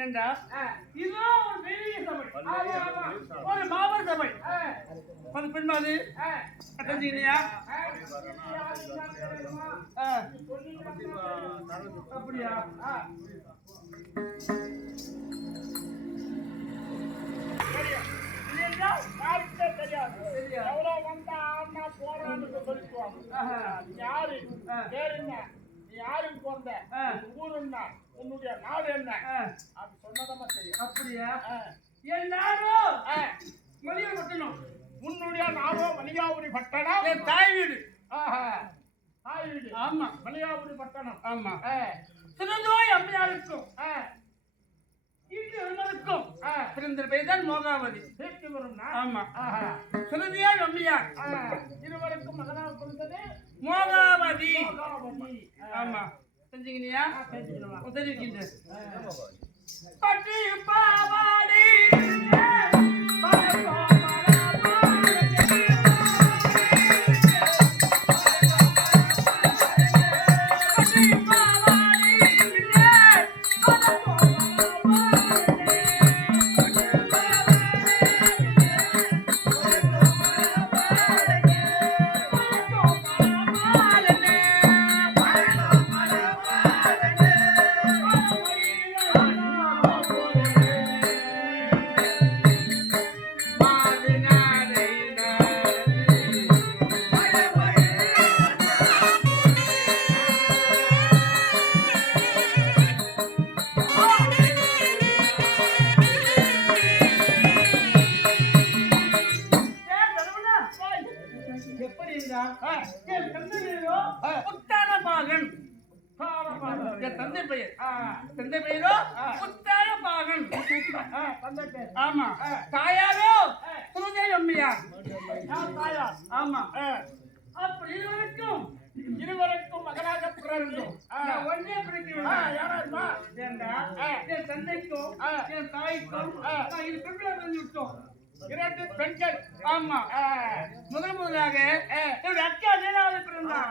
ஏண்டா இதோ ஒரு பெரிய சபை, ஒரு மாபெரும் சபை. அது பெண்மாது தெரிஞ்சுக்கினியா? அப்படியா? யாருக்கு பிறந்த ஊர் என்ன, உன்னுடைய நாடு என்ன அது சொன்னதமா தெரியும். அப்படியா? என் நாடோ மணியாபுரி பட்டணம். உன்னுடைய நாடோ மணியாபுரி பட்டணம். என் தாய் வீடு. தாய் வீடு. ஆமா, மணியாபுரி பட்டணம். ஆமா. சிறந்தோய் அம்மையாருக்கும் இருக்கும் பிறந்த பெயர்தான் மோகாவதி. ஆமா, சிறந்தியார் அம்மையார் இருவருக்கும் மகனாக பிறந்தது மோகாவதி. ஆமா, தெரிஞ்சுக்கினியா? தெரிவிக்கின்றேன். பட்டி பாவாடி தந்தை பெயர். தந்தை பெயரோ உத்தார பாகன். ஆமா, தாயாரோ சுருதேவி அம்மையார். ஆமா, அப்படி இருவருக்கும் மகனாக பிறந்தோம். ஒன்றே பிடிக்கும். என் தந்தைக்கும் என் தாய்க்கும் இது பெண்களை பிறந்து விட்டோம். இரண்டு பெண்கள். ஆமா, முதலாக என்னுடைய அக்கா லீலாவதி பிறந்தார்.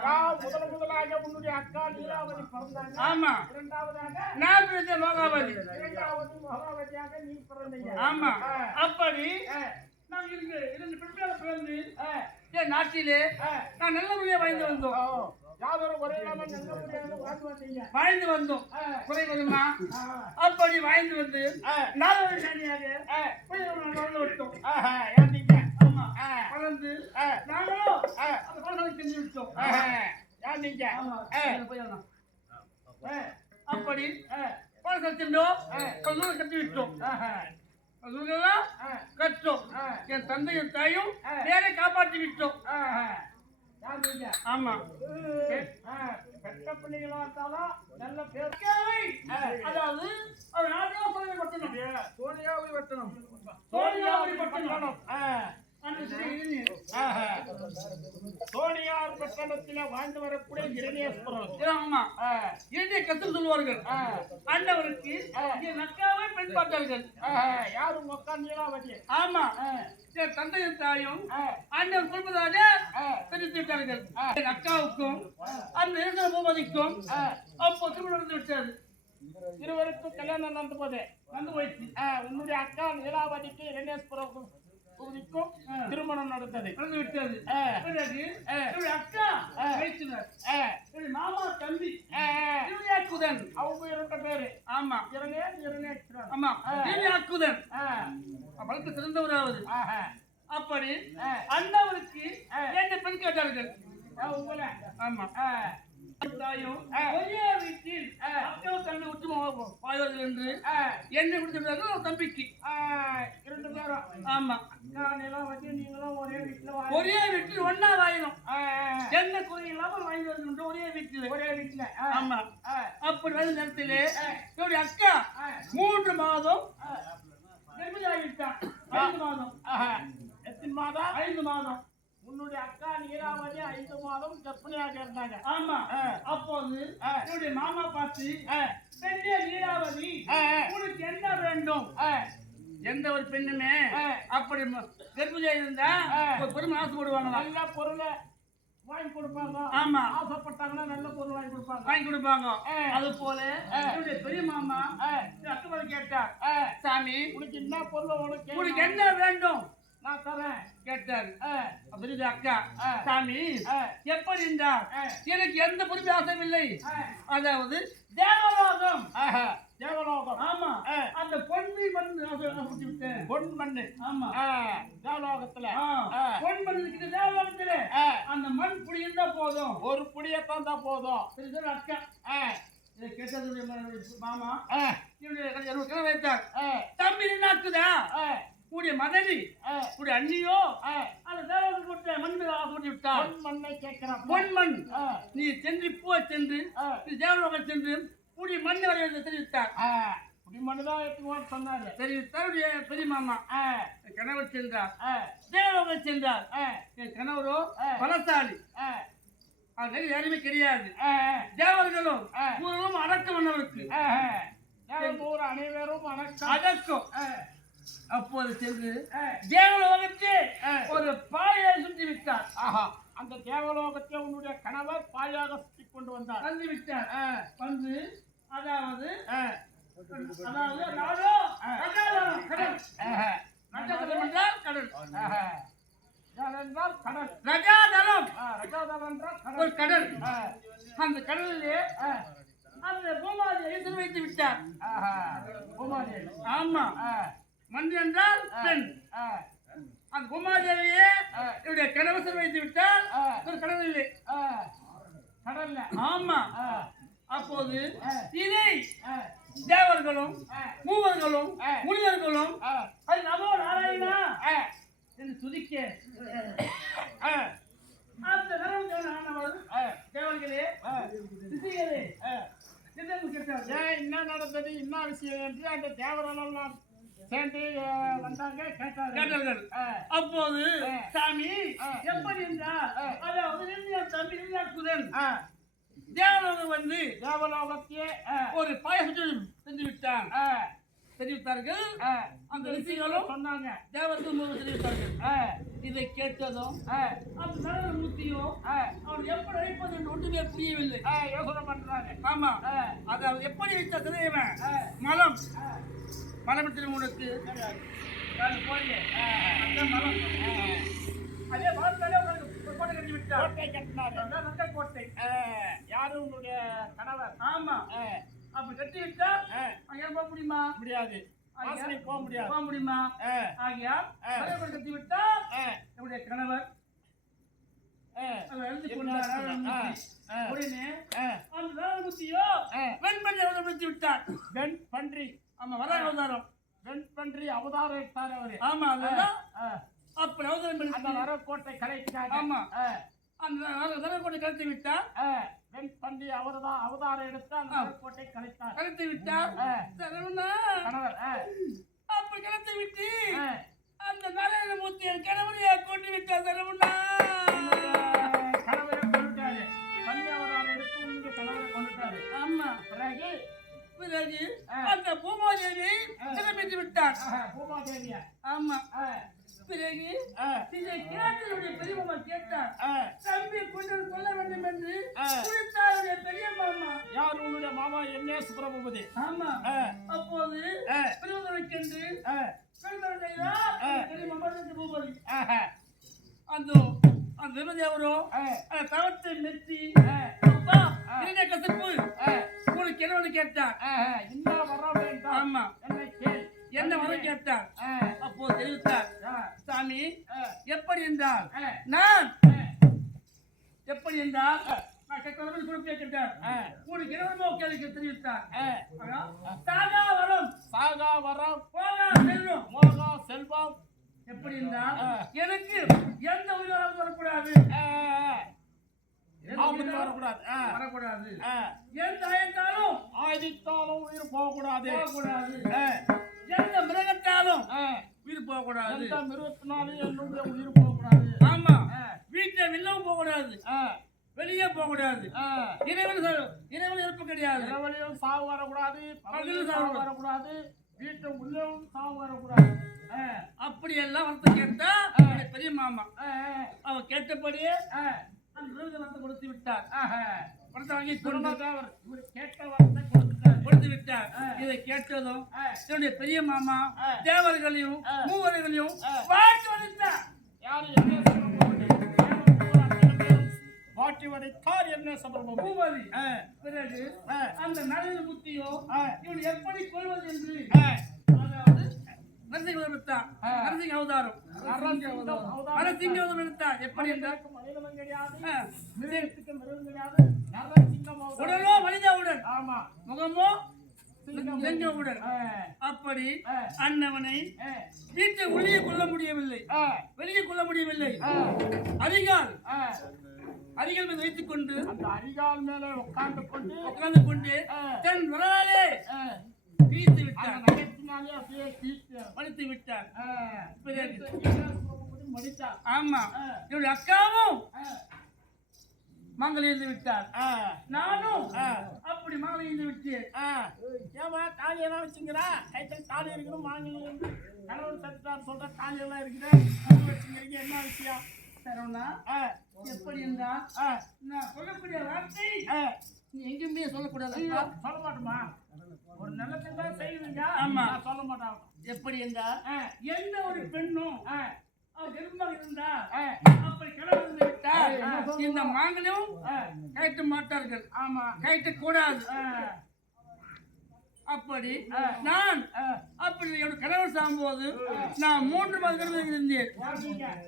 முதலாக உன்னுடைய அக்கா லீலாவதி பிறந்தாங்க. ஆமா, இரண்டாவதாக நான் பிறந்த மோகாவதி. இரண்டாவது மகாவதியாக நீ பிறந்தீங்க. ஆமா, அப்படி நான் இரண்டு பெண்களை பிறந்து என் நாட்டிலே நான் நல்ல முறையாக வாழ்ந்து வந்தோம். யாதொரு குறையில்லாம நல்ல முறையாக வாழ்ந்து வந்தோம். குறைவதுமா அப்படி வாழ்ந்து வந்து நாலாவது சாணியாக வளர்ந்து விட்டோம். ஆமா, வளர்ந்து நாங்களும் அந்த பாடலை செஞ்சு விட்டோம். அப்படி பாடம் செஞ்சோம். கல்லூரி கட்டி விட்டோம். கற்றோம். என் தந்தையும் தாயும் வேலை காப்பாற்றி விட்டோம். ஆமா, பெற்ற பிள்ளைகளா இருந்தாலும் நல்ல பேர். அதாவது அவர் நாட்டில் பட்டணம், சோனியாவதி பட்டணம். சோனியாவதி பட்டணம். சோனியார் பட்டணத்தில வாழ்ந்து வரக்கூடிய இரணியேஸ்வரர். ஆமா, இரண்டிய கத்து சொல்வார்கள். ஆண்டவருக்கு நக்காவை பெண் பார்த்தார்கள். யாரும் உக்கா நீலாவதி. ஆமா, தந்தையும் தாயும் ஆண்டவர் சொல்வதாக தெரிவித்து விட்டார்கள். என் அக்காவுக்கும் அந்த இளைஞ பூமதிக்கும் அப்போ திருமணம் நடந்து விட்டது. இருவருக்கும் கல்யாணம் நடந்து போயிடுச்சு. உன்னுடைய அக்கா நீலாவதிக்கு இரண்டேஸ்வரம் திருமணம் நடந்தது. அக்கா மாமா தம்பி அவங்க இரண்டு பேரு. ஆமா, ஆமா, வழக்கு சிறந்தவராவது. அப்படி அண்ணவருக்கு ரெண்டு பெண் கேட்டார்கள். ஆமா, தாயும் ஒரே வீட்டில் அக்காவும் தம்பி ஒற்றுமை வாழ்வார்கள் என்று என்னை கொடுத்திருந்தார்கள். தம்பிக்கு இரண்டு பேரும். ஆமா, நீங்களும் ஒரே வீட்டில் ஒன்னா வாயிடும். என்ன குறை இல்லாம வாங்கி வருகின்ற ஒரே வீட்டில். ஆமா, அப்படி வந்த நேரத்திலே என்னுடைய அக்கா 3 மாதம் கர்ப்பிணியாகிவிட்டான். 5 மாதம். எத்தனை மாதம்? 5 மாதம். உன்னுடைய அக்கா நீலாவதி 5 மாதம் கர்ப்பிணியாக இருந்தாங்க. ஆமா, அப்போது என்னுடைய மாமா பார்த்து பெண்ணே நீலாவதி, உனக்கு என்ன வேண்டும்? எந்த ஒரு பெண்ணுமே அப்படி கர்ப்பிணியா இருந்தா ஒரு பெருமை ஆசைப்படுவாங்க. நல்ல பொருளை வாங்கி கொடுப்பாங்க. ஆமா. ஆசைப்பட்டாங்கன்னா நல்ல பொருள் வாங்கி கொடுப்பாங்க. வாங்கி கொடுப்பாங்க. அது போல என்னுடைய பெரிய மாமா அக்கமலை கேட்டார், சாமி உனக்கு என்ன பொருள் உனக்கு என்ன வேண்டும் நான் தரேன் கேட்டார். அப்படி அக்கா, சாமி எப்படி இருந்தார் எனக்கு எந்த பொறுப்பு ஆசையில்லை. அதாவது தேவலோகம். தேவலோகம். ஆமா, அந்த பொன்னை மண் ஆசைப்பட்டு விட்டேன். பொன் மண்ணு. ஆமா, தேவலோகத்துல பொன் மண் இருக்குது. தேவலோகத்துல அந்த மண் புடி இருந்தா போதும். ஒரு புடியத்தான் தான் போதும். சரி சரி அக்கா, இதை கேட்டதுடைய மாமா என்னுடைய வைத்தார். தம்பி என்னாக்குதா கூடிய மதனி கூடிய அண்ணியோ அந்த தேவலோகம் கொடுத்த மண் மீது ஆசைப்பட்டு விட்டார். பொன் மண்ணை கேட்கிறான். பொன் மண் நீ சென்று பூவை சென்று நீ தேவலோகம் சென்று கூடிய மண் வரையை தெரிவித்தார். புடி மண்ணு தான் எடுத்துக்கோன்னு சொன்னாரு. தெரிவித்தார் பெரிய மாமா. கணவர் சென்றார், தேவலோகம் சென்றார். என் கணவரோ பலசாலி, அது யாருமே கிடையாது. தேவர்களும் ஊரும் அடக்கம் பண்ணவருக்கு அனைவரும் அடக்கம். அப்போது சென்று தேவலோகத்தை ஒரு பாயை சுற்றி விட்டார். அந்த தேவலோகத்தை உன்னுடைய கணவர் பாயாக சுற்றி கொண்டு வந்தார். வந்து விட்டார். வந்து அதாவது கடல். ரஜாதலம் என்றால் கடல். ரஜாதலம் ஒரு கடல். அந்த கடலிலே அந்த பூமாதேவி சிறு வைத்து விட்டார். ஆமா, மண் என்றால் பெண். அந்த பூமாதேவியே என்னுடைய கணவர் சிறு வைத்து விட்டால் ஒரு கடலிலே கடல்ல. ஆமா, அப்போது இதை தேவர்களும் மூவர்களும் முனிவர்களும் அது நமோ நாராயணா என்று துதிக்க அந்த ஆனவர் தேவர்களே ரிஷிகளே என்ன நடந்தது என்ன விஷயம் என்று அந்த தேவரெல்லாம் சேர்ந்து வந்தாங்க கேட்டார்கள். அப்போது சாமி எப்படி என்றால் அதாவது தம்பி குதன் தேவலோகம் வந்து தேவலோகத்தையே ஒரு பாயசம் செஞ்சு விட்டான். தெரிவித்தார்கள். அந்த ரிஷிகளும் சொன்னாங்க, தேவர்கள் தெரிவித்தார்கள். இதை கேட்டதும் அந்த நரமூர்த்தியும் அவன் எப்படி அழைப்பது என்று ஒன்றுமே புரியவில்லை. யோசனை பண்றாங்க. ஆமா, அதாவது எப்படி வைத்த சிறையவன் மலம் மலமத்திலும் உனக்கு அதே மலத்தாலே கோட்டை கட்டி விட்டார். கோட்டை கட்டினார். கோட்டை. யாரும் உங்களுடைய கணவர். ஆமா, அப்படி கட்டி விட்டா அங்கே போக முடியுமா? முடியாது. போக முடியாது. போக முடியுமா? ஆகியா கட்டி விட்டா என்னுடைய கணவர் எழுந்து கொண்டார். உடனே அந்த வேலமுத்தியோ வெண்பன்றி அவதரித்து விட்டார். வெண்பன்றி. ஆமா, வராக அவதாரம். வெண்பன்றி அவதாரம் எடுத்தார் அவரு. ஆமா, அதுதான் அப்படி அவதாரம் பண்ணி அந்த நரக்கோட்டை கலைத்தார். ஆமா, அந்த நரக்கோட்டை கலைத்து விட்டார். வெண்பன்றி அவர்தான் அவதாரம் எடுத்து அந்த நரக்கோட்டை கலைத்தார். கலைத்து விட்டார் கணவர். அப்படி கலைத்து விட்டு அந்த நாராயணமூர்த்தி என் கணவரையா கொண்டு விட்டார். சரவணா கணவரை கொண்டுட்டாரு. பன்றி அவதாரம் எடுத்து உங்க கணவரை கொண்டுட்டாரு. ஆமா, பிறகு அந்த பூமாதேவி சிறப்பித்து விட்டார். பூமாதேவியா? ஆமா. பிறகு இதை கேட்டதுடைய பெரிய மாமா கேட்டார், தம்பி கொண்டு கொல்ல வேண்டும் என்று குறித்தாருடைய பெரிய மாமா. யார் உன்னுடைய மாமா? என்ன சுப்பிரபதி. ஆமா. அப்போது பெருமதற்கென்று பெரிய மாமா பூபதி அந்த அந்த விமதேவரோ தவத்தை மெத்தி கசப்பு உங்களுக்கு என்ன கேட்டார். இந்த வர வேண்டாம். ஆமா, என்ன வர கேட்டார். அப்போ தெரிவித்தார், சாமி எப்படி என்றால் நான் எப்படி என்றால் நான் கேட்டார். உங்களுக்கு என்ன கேள்வி தெரிவித்தார். சாகா வரம். சாகா வரம். போகா செல்வம். போகா செல்வம். எப்படி என்றால் எனக்கு எந்த உயிரும் வரக்கூடாது. வரக்கூடாது. எந்த ஆயுதத்தாலும் உயிர் போகக்கூடாது. எந்த மிருகத்தாலும் உயிர் போகக்கூடாது. எந்த மிருகத்தினாலும் என்னுடைய உயிர் போகக்கூடாது. ஆமா, வீட்டுல வெளியும் போகக்கூடாது, வெளியே போகக்கூடாது. இறைவன் இருப்பு கிடையாது. இரவலையும் சாவு வரக்கூடாது, பகலிலும் சாவு வரக்கூடாது, வீட்டு உள்ளேயும் சாவு வரக்கூடாது. அப்படி எல்லாம் வந்து கேட்டா பெரிய மாமா அவ கேட்டபடியே அந்த விருதுநத்தை கொடுத்து விட்டார். பணத்தை வாங்கி அவர் இவர் கேட்ட வார்த்தை கொடுத்துட்டார். கொடுத்து விட்டார். இதை கேட்டதும் என்னுடைய பெரிய மாமா தேவர்களையும் மூவர்களையும் வாழ்த்து வந்தார். யாரு என்ன வாட்டி வரைத்தார் என்ன சம்பவம் பூபதி. பிறகு அந்த நரேந்திர புத்தியோ இவன் எப்படி கொள்வது என்று அதாவது நரசிங்க எடுத்தார். நரசிங்க அவதாரம் நரசிங்க அவதாரம் எடுத்தார். எப்படி என்றால் மனிதனும் கிடையாது, மிருகத்துக்கு மிருகம் கிடையாது, நரசிங்கம் உடலோ மனிதவுடன், ஆமா முகமோ செஞ்சவுடன். அப்படி அண்ணவனை வீட்டை உள்ளே கொள்ள முடியவில்லை, வெளியே கொள்ள முடியவில்லை. அரிகால் மீது வைத்துக் கொண்டு அந்த அரிகால் மேல உட்கார்ந்து கொண்டு தன் விரலாலே வீழ்த்து விட்டார். நகைத்தினாலே அப்படியே வலித்து விட்டார். மடித்தார். ஆமா, என்னுடைய அக்காவும் மாங்கல் எழுந்து விட்டார். நானும் அப்படி மாங்கல் எழுந்து விட்டேன். ஏமா தாலி எல்லாம் வச்சுங்கிறா? கைத்தல் தாலி இருக்கணும், மாங்கல் கணவர் சத்தார் சொல்ற தாலி எல்லாம் இருக்குது வச்சுங்கிறீங்க, என்ன விஷயம்? சரவணா, எப்படி என்றால் நான் சொல்லக்கூடிய வார்த்தை நீ எங்குமே சொல்லக்கூடாது. சொல்ல மாட்டோமா? ஒரு நல்லத்தை தான் செய்வீங்க. ஆமா, சொல்ல மாட்டாங்க. எப்படி என்றால் எந்த ஒரு பெண்ணும் கர்ப்பமாக இருந்தா அப்படி கடவுள் விட்டால் இந்த மாங்கலும் கயட்ட மாட்டார்கள். ஆமா, கயட்ட கூடாது. அப்படி நான் அப்படி என்னோட கணவர் சாகும்போது நான் 3 மாதம் கர்ப்பத்தில் இருந்தேன்.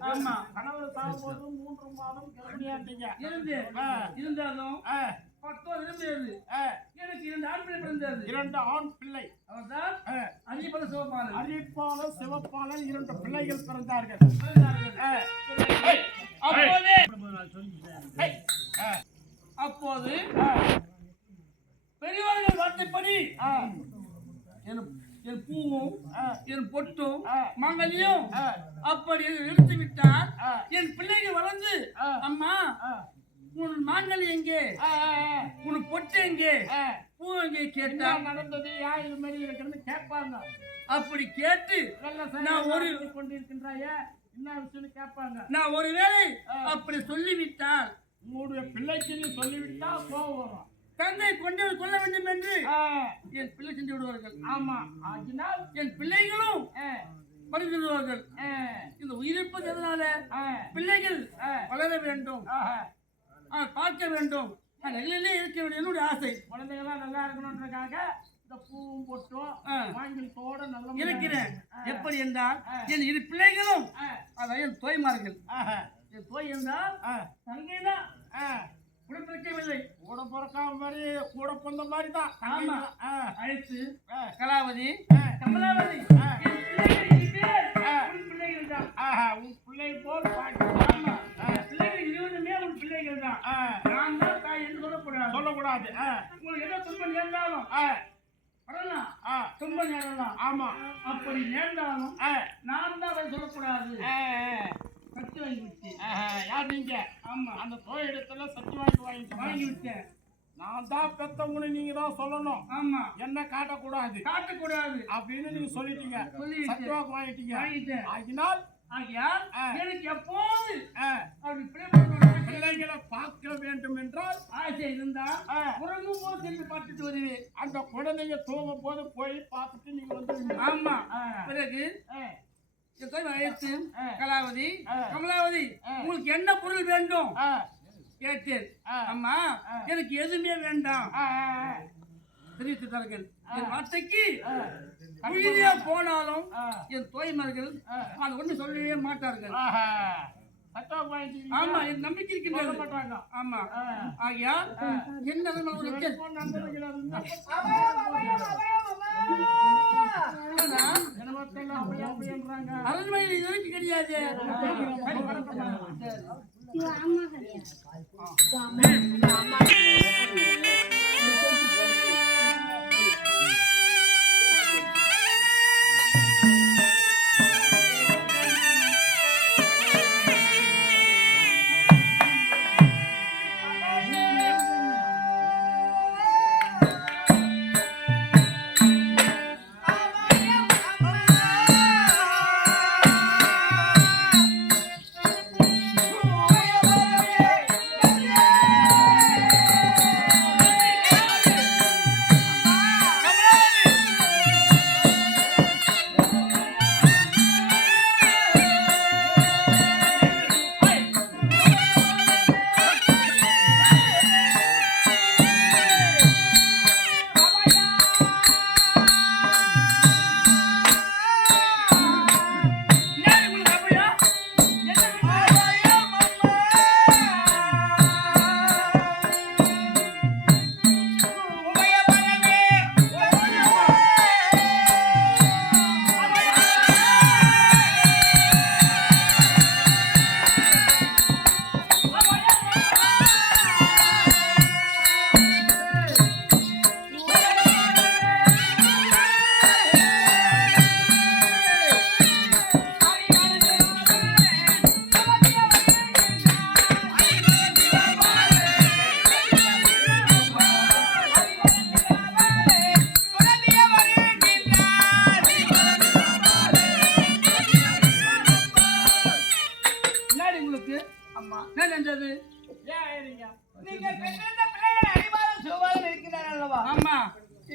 ஆமா, கணவர் சாகும்போது 3 மாதம் கர்ப்பிணியாட்டீங்க இருந்தேன். இருந்தாலும் 10 இருந்தது. எனக்கு 2 ஆண் பிள்ளை பிறந்தது. 2 ஆண் பிள்ளை. அவர்தான் அரிப்பால சிவப்பாலன். அரிப்பால சிவப்பாலன் 2 பிள்ளைகள் பிறந்தார்கள். அப்போது பெரியவர்கள் வார்த்தைப்படி என் பூவும் என் பொட்டும் மாங்கல்யம் அப்படி எடுத்து விட்டால் என் பிள்ளைகள் வளர்ந்து அம்மா உன் மாங்கல் எங்கே, உன் பொட்டு எங்கே, பூ எங்கே கேட்டா நடந்தது யார் இது மாதிரி இருக்கிறது கேட்பாங்க. அப்படி கேட்டு நான் ஒரு கொண்டிருக்கின்றாய என்ன விஷயம் கேட்பாங்க. நான் ஒருவேளை அப்படி சொல்லிவிட்டால் உங்களுடைய பிள்ளைக்கு நீ சொல்லிவிட்டா கோவம் வரும். தந்தை கொண்டு கொள்ள வேண்டும் என்று என் பிள்ளை சென்று விடுவார்கள். ஆமா, ஆகினால் என் பிள்ளைகளும் படித்து விடுவார்கள். இந்த உயிரிழப்பது எதனால? பிள்ளைகள் வளர வேண்டும், பார்க்க வேண்டும், நெல்லிலே இருக்க வேண்டும் என்னுடைய ஆசை. குழந்தைகள்லாம் நல்லா இருக்கணும்ன்றதுக்காக இந்த பூவும் பொட்டும் வாங்கிலத்தோட நல்லா இருக்கிறேன். எப்படி என்றால் என் 2 பிள்ளைகளும் அதான் என் தோய்மார்கள். என் தோய் என்றால் தங்கைதான் கூட பிறக்கவில்லை, கூட பிறக்காம மாதிரி கூட பிறந்த மாதிரி தான். ஆமா, அழைத்து கலாவதி கமலாவதி பிள்ளைகள் தான். உன் பிள்ளை போல் பிள்ளைகள் 20 உன் பிள்ளைகள் தான். நான் தான் தாய் என்று சொல்லக்கூடாது. உங்களுக்கு ஏதோ துன்பம் நேர்ந்தாலும் வரலாம், துன்பம் நேரலாம். ஆமா, அப்படி நேர்ந்தாலும் நான் தான் அதை சொல்லக்கூடாது. சக்தி வாங்கி விட்டேன். யார் நீங்க? ஆமா, அந்த தோய் இடத்துல சக்தி வாங்கி விட்டேன். நான் தான் பெத்தவங்களை நீங்க தான் சொல்லணும். ஆமா, என்ன காட்டக்கூடாது அப்படின்னு நீங்க சொல்லிட்டீங்க. சத்தியவாக்கு வாங்கிட்டீங்க. ஆகினால் எனக்கு எப்போது பிள்ளைகளை பார்க்க வேண்டும் என்றால் ஆசை இருந்தால் உறங்கும் போது சென்று பார்த்துட்டு வருவேன். அந்த குழந்தைங்க தூங்கும் போது போய் பார்த்துட்டு நீங்க வந்து. ஆமா, பிறகு அழைத்து கலாவதி கமலாவதி உங்களுக்கு என்ன பொருள் வேண்டும் கேட்டேன். அம்மா எனக்கு எதுவுமே வேண்டாம் தெரிவித்தார்கள். என் வார்த்தைக்கு உயிரியா போனாலும் என் தோய்மார்கள் அதை ஒண்ணு சொல்லவே மாட்டார்கள். ஆமா, என் நம்பிக்கை இருக்கின்றது மாட்டாங்க. ஆமா, ஆகியா என்ன அரண்மனையில் இது வரைக்கும் கிடையாது. சரிங்க. நீங்க பெற்றெடுத்த பிள்ளைகள் அறிவாலும் சுகமாலும் இருக்கிறார்கள் அல்லவா? ஆமா.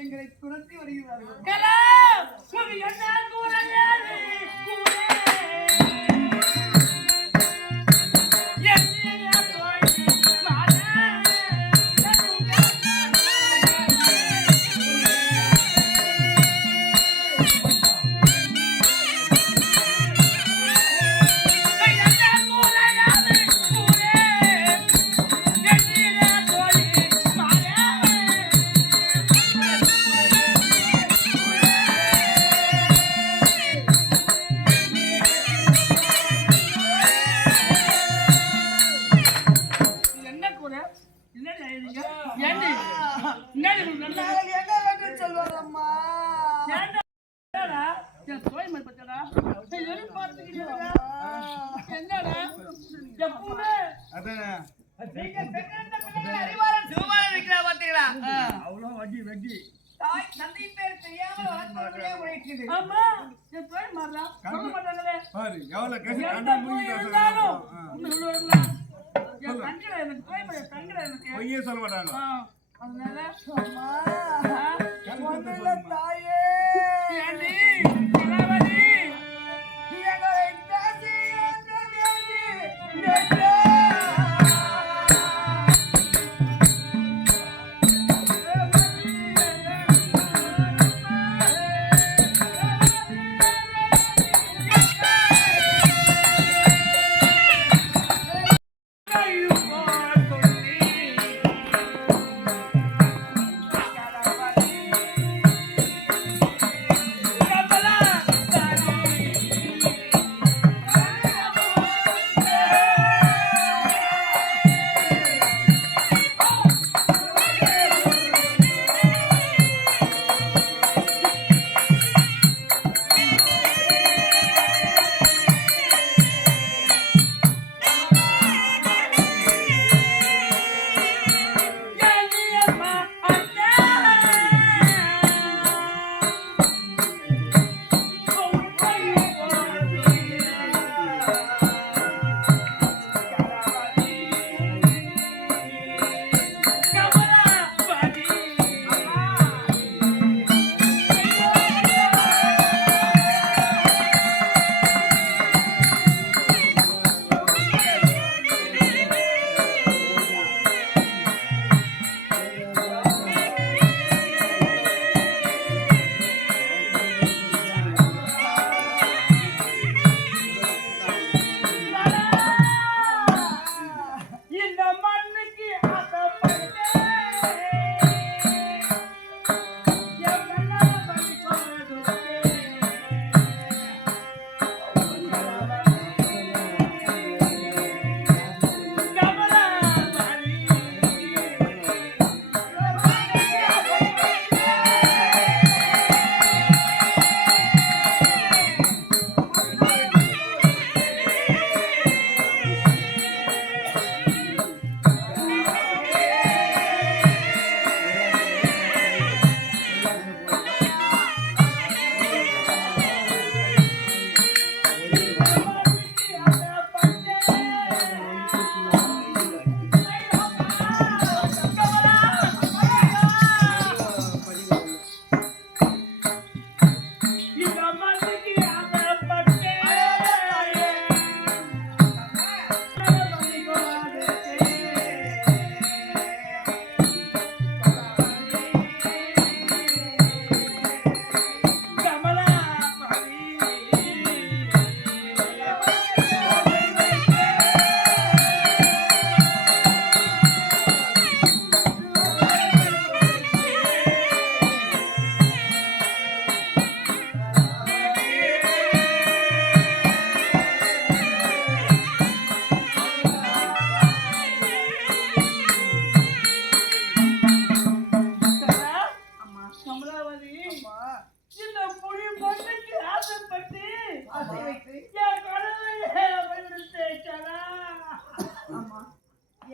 எங்களை துரத்தி வருகிறார்கள். கலா உனக்கு என்ன கூறவேது கூறே நாங்கள் என்ன வேண்டும் சொல்வார் அம்மா? நீங்க பெற்றெடுத்த பிள்ளைகள் அறிவாலும் சுகமாலும் இருக்கிறார் பார்த்தீங்களா? அவ்வளோ வட்டி வட்டி. தாய் தந்தை பேர் தெரியாமல் வளர்த்தவர்களே உழைக்குது. ஆமா என் தோய் மாறா சொல்ல மாட்டாங்களே பாரு எவ்வளோ கசி எந்த போய் இருந்தாலும் ஒண்ணு சொல்லுவாங்களா என் தங்கடா எனக்கு தோய் மாதிரி தங்கடா எனக்கு பொய்யே சொல்ல மாட்டாங்க. அதனால அம்மா, ஒண்ணுமில்ல தாயே. ஏண்டி கலாவதி எங்களை தாசி என்று நேசி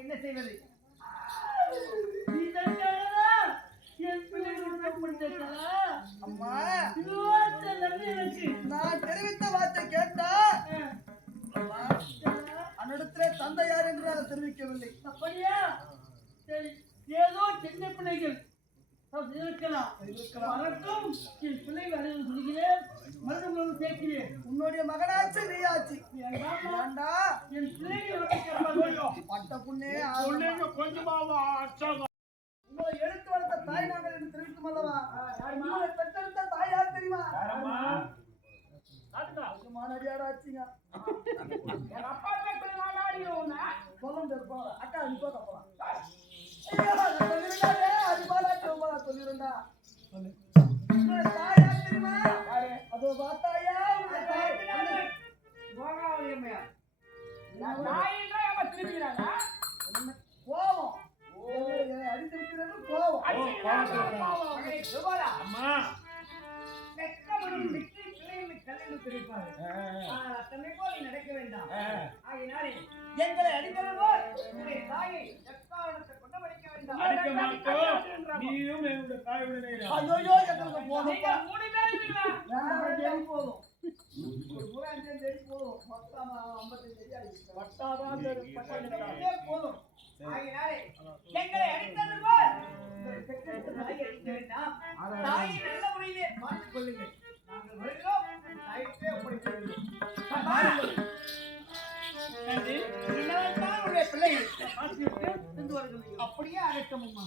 என்ன செய்வது? அம்மா, நான் தெரிவித்த வார்த்தை கேட்டா அன்னிடத்திலே தந்தை யார் என்று நான் தெரிவிக்கவில்லை. அப்படியா? ஏதோ சின்ன பிள்ளைகள் அது இருக்கலாம் மறக்கும் என் பிள்ளைகள் அறிவு சொல்கிறேன் மருத்துவம் சேர்க்கிறேன் உன்னுடைய மகனாச்சு நீயாச்சு ஏண்டா என் பிள்ளைகள் பட்ட புண்ணே பிள்ளைங்க கொஞ்சமாவா அச்சாவா உங்களை எடுத்து வளர்த்த தாய் நாங்கள் என்று தெரிவிக்கும் அல்லவா உங்களை பெற்றெடுத்த தாய் யார் தெரியுமா மானடியாராச்சுங்க எங்க அப்பா பேர் நாடாடியோன்னா சொல்லும் பேர் போகலாம் அக்கா நீ போக போகலாம் சொல்லிருந்தா தாய் யார் தெரியுமா அதோ பார்த்தாயா உங்க தாய் கோகாவதி அம்மையா நாயினா அவ திரும்பிறாங்க கோவம் அடித்து விட்டுறது கோவம் அம்மா நடக்க வேண்டாம் எங்களை அடித்தது போல் உங்களுடைய தாயை எக்காரணத்தை கொண்டு படிக்க வேண்டாம் அடிக்க மாட்டோம் நீயும் என்னுடைய தாயுடனே ஐயோ எங்களுக்கு போதும் நீங்க 3 பேர் இருக்கீங்களா வேண்டாம் போதும் போதும் மொத்தம் 55 அடி பட்டாதான் போதும் எங்களை அடித்தது போல் தாயை அடிக்க வேண்டாம் தாயை நல்ல முறையிலே பார்த்துக் கொள்ளுங்கள் நாங்கள் வருகிறோம் தாய்க்கே ஒப்படைக்க வேண்டும் பிள்ளைகள் அப்படியே அழைக்கமும்மா